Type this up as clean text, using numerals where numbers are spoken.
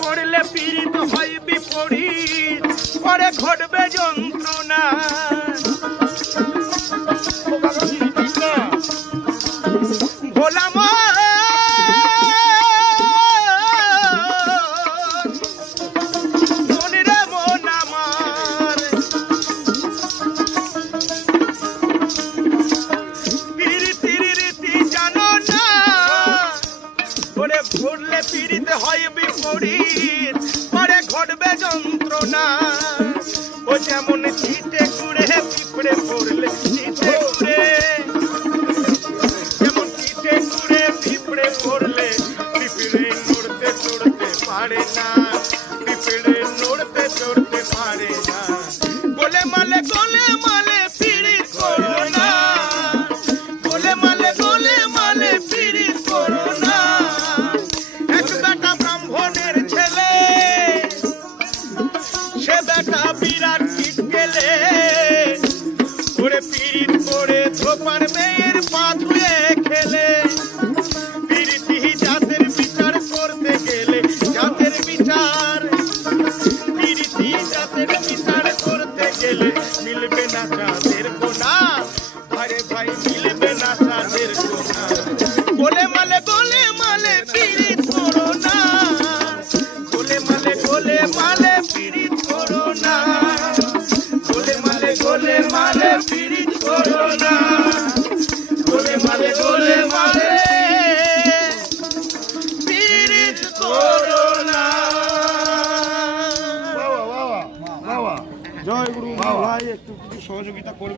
করলে পীড়িত হয় বিপরীত, পরে ঘটবে যন্ত্রণা। ভোলা মনিরে মন আমার, পীড়িতির রীতি জানো না, ওরে ভুললে পীড়িত হয় বিপরীত, পরে ঘটবে যন্ত্রণা। ও যেমন চিটে কুড়ে পিঁপড়ে পড়লে চিটে কুড়ে, যেমন চিটে কুড়ে পিঁপড়ে পড়লে পিঁপড়ে নড়তে চড়তে পারে না, পিঁপড়ে নড়তে চড়তে পারে না। গোলে মালে পীড়িত করো না, গোলে মালে পীড়িত করো না। এক বেটা ব্রাহ্মণের ছেলে, সে বেটা বিরাট পিট গেলে, ওরে পীড়িত করে ধোপার মেয়ের পা ধুয়ে খেলে। পীড়িতি জাতের বিচার করতে গেলে, জাতের বিচার, পীড়িতি জাতের বিচার করতে গেলে মিলবে না চাঁদের কোনা, আরে ভাই মিলবে না চাঁদের কোনা। গোলে মালে পীড়িত করো না, গোলে মালে পীড়িত করো না, গোলে মালে পীড়িত করো না, গোলে মালে পীড়িত করো না। জয় গুরু ভাই, একটু সহযোগিতা করবে।